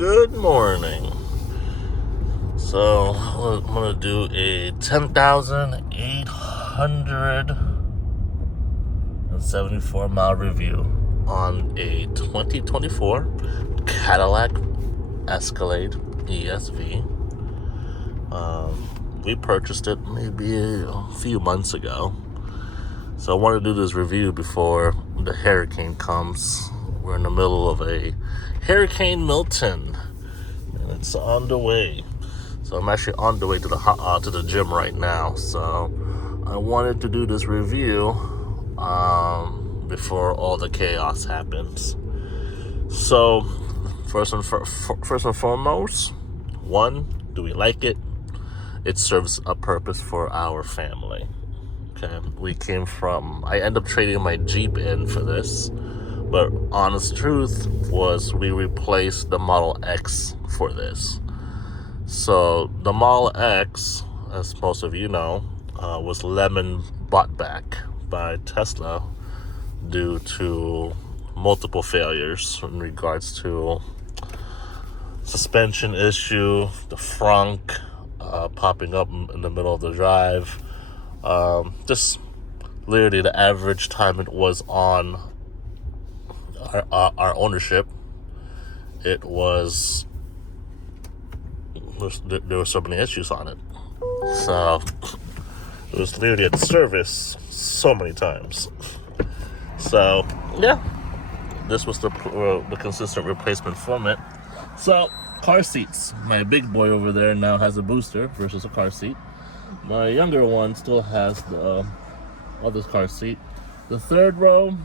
Good morning. So I'm gonna do a 10,874 mile review on a 2024 Cadillac Escalade ESV. We purchased it maybe a few months ago. So I want to do this review before the hurricane comes. We're in the middle of a Hurricane Milton, and it's on the way. So I'm actually on the way to the gym right now. So I wanted to do this review before all the chaos happens. So first and foremost, one, do we like it? It serves a purpose for our family. Okay, I ended up trading my Jeep in for this, but honest truth was we replaced the Model X for this. So the Model X, as most of you know, was lemon bought back by Tesla due to multiple failures in regards to suspension issue, the frunk popping up in the middle of the drive. Just literally the average time it was on our ownership, there were so many issues on it. So it was literally at service so many times. So yeah, this was the consistent replacement from it. So car seats, my big boy over there now has a booster versus a car seat. My younger one still has the other car seat. The third row,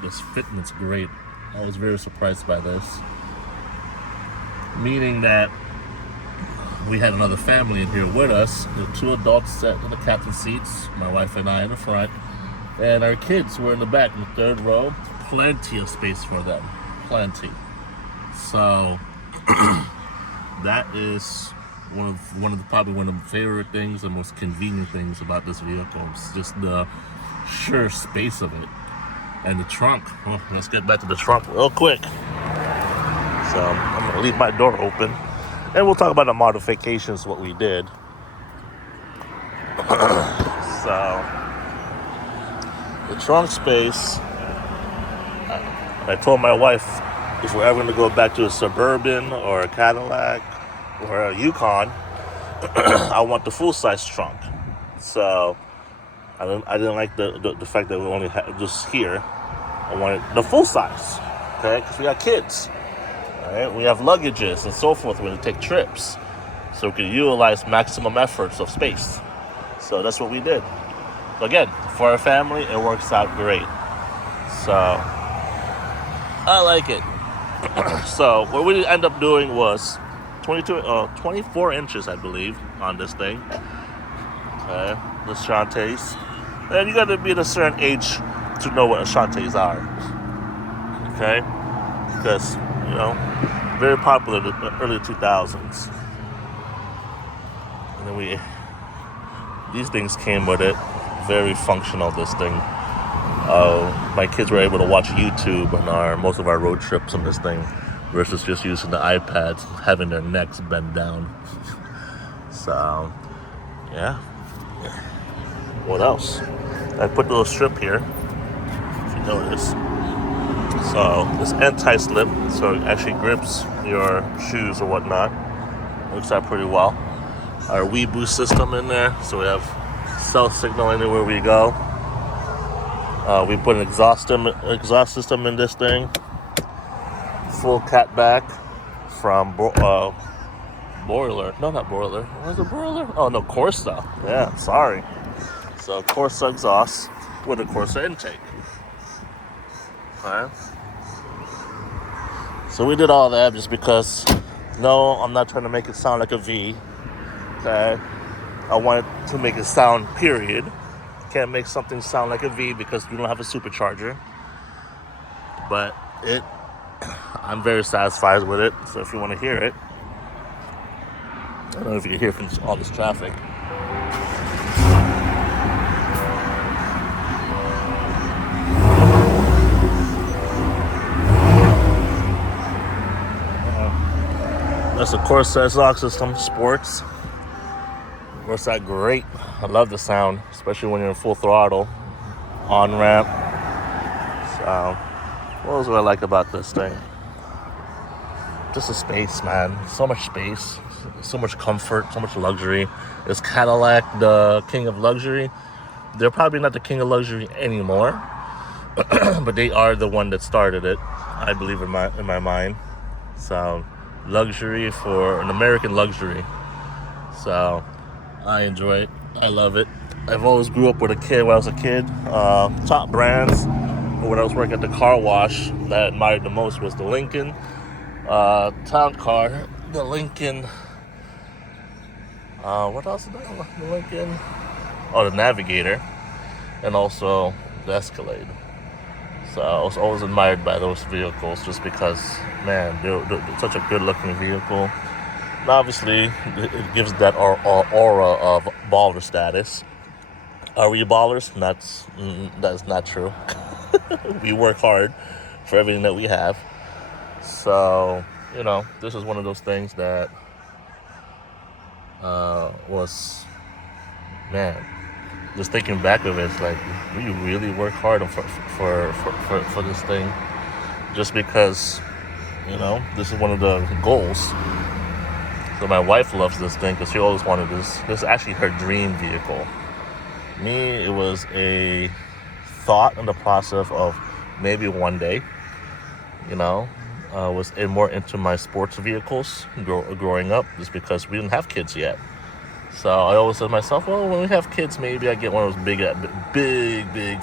this fitment's great. I was very surprised by this. Meaning that we had another family in here with us. The two adults sat in the captain seats, my wife and I in the front, and our kids were in the back in the third row. Plenty of space for them, plenty. So that is one of the favorite things and most convenient things about this vehicle. It's just the sheer space of it. And the trunk. Well, let's get back to the trunk real quick. So I'm gonna leave my door open, and we'll talk about the modifications, what we did. So the trunk space. I told my wife if we're ever gonna go back to a Suburban or a Cadillac or a Yukon, I want the full-size trunk. So I didn't like the fact that we only had just here. I wanted the full size, okay? Because we got kids, all right? We have luggages and so forth when we take trips, so we can utilize maximum efforts of space. So that's what we did. So again, for our family, it works out great. So I like it. So what we ended up doing was 24 inches, I believe, on this thing. Okay, the Shantaes. And you got to be at a certain age to know what Ashantis are. Okay? Because, very popular in the early 2000s. And then these things came with it. Very functional, this thing. My kids were able to watch YouTube on most of our road trips on this thing versus just using the iPads, having their necks bent down. So, yeah. What else? I put a little strip here, if you notice. So it's anti-slip, so it actually grips your shoes or whatnot. Works out pretty well. Our Weeboo system in there, so we have cell signal anywhere we go. We put an exhaust system in this thing. Full catback from Boiler. No, not Boiler. Was it Boiler? Oh, no, Corsa. Yeah, sorry. So Corsa exhaust with a Corsa intake. Okay. So we did all that just because, no, I'm not trying to make it sound like a V. Okay. I wanted to make it sound, period. Can't make something sound like a V because we don't have a supercharger. But I'm very satisfied with it. So if you want to hear it, I don't know if you can hear from all this traffic. That's the Corsair exhaust system, sports. Works out great. I love the sound, especially when you're in full throttle, on ramp. So, what else do I like about this thing? Just the space, man. So much space, so much comfort, so much luxury. Is Cadillac the king of luxury? They're probably not the king of luxury anymore, but they are the one that started it, I believe, in my mind. So, luxury for an American luxury. So, I enjoy it. I love it. I've always grew up with a kid when I was a kid. Top brands when I was working at the car wash that I admired the most was the Lincoln town car, the Lincoln. What else is that? The Lincoln. Oh, the Navigator, and also the Escalade. So I was always admired by those vehicles just because, man, they're such a good-looking vehicle. And obviously, it gives that aura of baller status. Are we ballers? That's not true. We work hard for everything that we have. So, this is one of those things that was, man, just thinking back of it, it's like, we really work hard for this thing just because, this is one of the goals. So my wife loves this thing because she always wanted this. This is actually her dream vehicle. Me, it was a thought in the process of maybe one day, was more into my sports vehicles growing up just because we didn't have kids yet. So I always said to myself, well, when we have kids, maybe I get one of those big,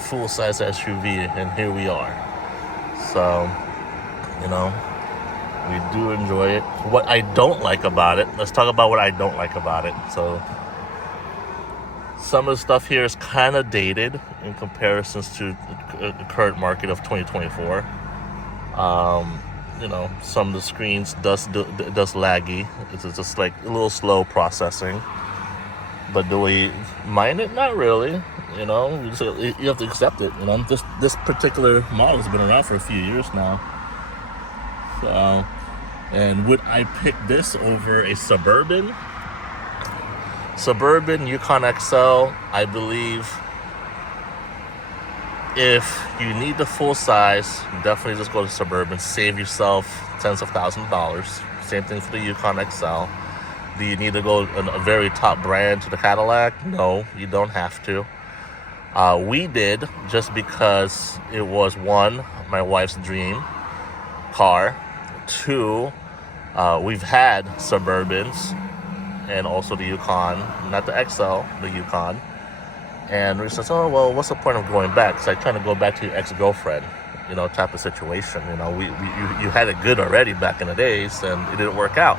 full-size SUV, and here we are. So, we do enjoy it. What I don't like about it, let's talk about what I don't like about it. So, some of the stuff here is kind of dated in comparisons to the current market of 2024. Some of the screens does laggy. It's just like a little slow processing. But do we mind it? Not really. You have to accept it. This particular model has been around for a few years now. So, and would I pick this over a Suburban Yukon XL? I believe if you need the full size, definitely just go to Suburban. Save yourself tens of thousands of dollars. Same thing for the Yukon XL. Do you need to go a very top brand to the Cadillac? No, you don't have to. We did just because it was, one, my wife's dream car. Two, we've had Suburbans and also the Yukon, not the XL, the Yukon. And we said, oh, well, what's the point of going back? Because I kind of go back to your ex-girlfriend, type of situation. You had it good already back in the days, and it didn't work out.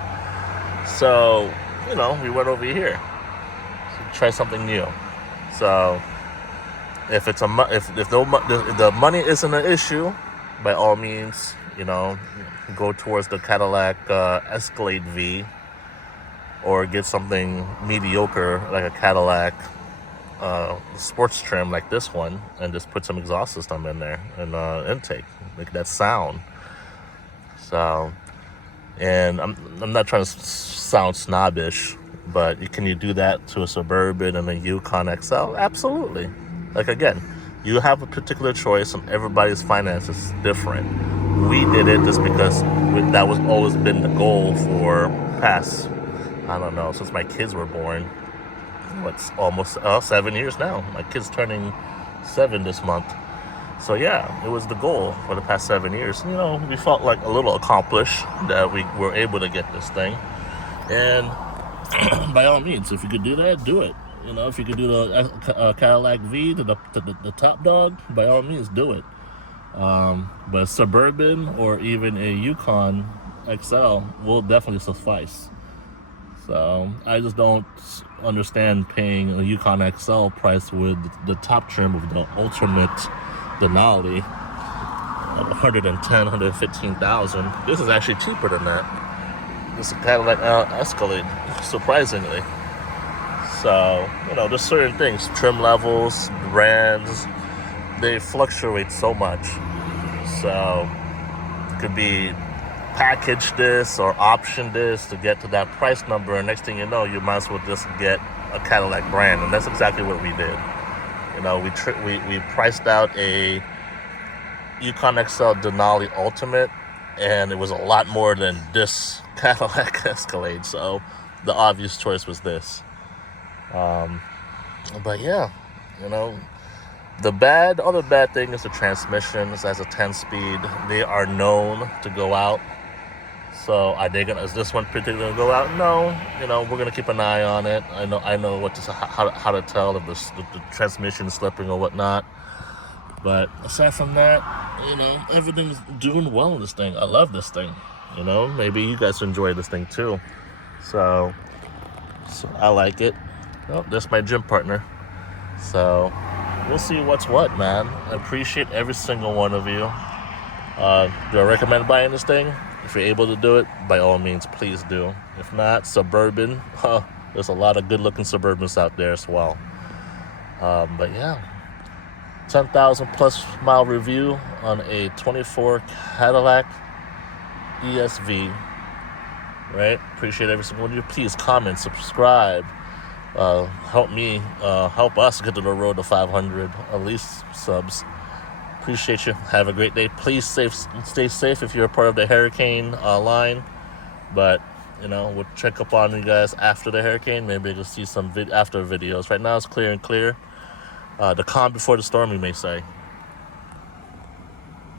So, we went over here to try something new. So, if the money isn't an issue, by all means, go towards the Cadillac Escalade V, or get something mediocre like a Cadillac sports trim like this one, and just put some exhaust system in there and intake, make that sound. So, and I'm not trying to sound snobbish, but can you do that to a Suburban and a Yukon XL? Absolutely. Like, again, you have a particular choice, and everybody's finances is different. We did it just because that was always been the goal for past, I don't know, since my kids were born. What's almost 7 years now. My kid's turning 7 this month. So yeah, it was the goal for the past 7 years. We felt like a little accomplished that we were able to get this thing. And by all means, if you could do that, do it. If you could do the Cadillac V to the top dog, by all means, do it. But a Suburban or even a Yukon XL will definitely suffice. So I just don't understand paying a Yukon XL price with the top trim of the ultimate Denali of $115,000. This is actually cheaper than that. This is Cadillac Escalade, surprisingly. So, there's certain things, trim levels, brands, they fluctuate so much. So, it could be package this or option this to get to that price number, and next thing you know, you might as well just get a Cadillac brand. And that's exactly what we did. We priced out a Yukon XL Denali Ultimate, and it was a lot more than this Cadillac Escalade, so the obvious choice was this. But yeah, the other bad thing is the transmissions. As a 10-speed, they are known to go out. So is this one particularly gonna go out? No, we're gonna keep an eye on it. I know how to tell if the transmission is slipping or whatnot. But aside from that, everything's doing well in this thing. I love this thing. Maybe you guys enjoy this thing too. So I like it. Oh, that's my gym partner. So we'll see what's what, man. I appreciate every single one of you. Do I recommend buying this thing? If you're able to do it, by all means, please do. If not, Suburban. There's a lot of good-looking Suburbans out there as well. But yeah, 10,000 plus mile review on a 24 Cadillac ESV. Right? Appreciate every single one of you. Please comment, subscribe. Help us get to the road to 500 at least subs. Appreciate you. Have a great day. Please stay safe if you're a part of the hurricane line. But we'll check up on you guys after the hurricane. Maybe you'll see some after videos. Right now it's clear. The calm before the storm, you may say.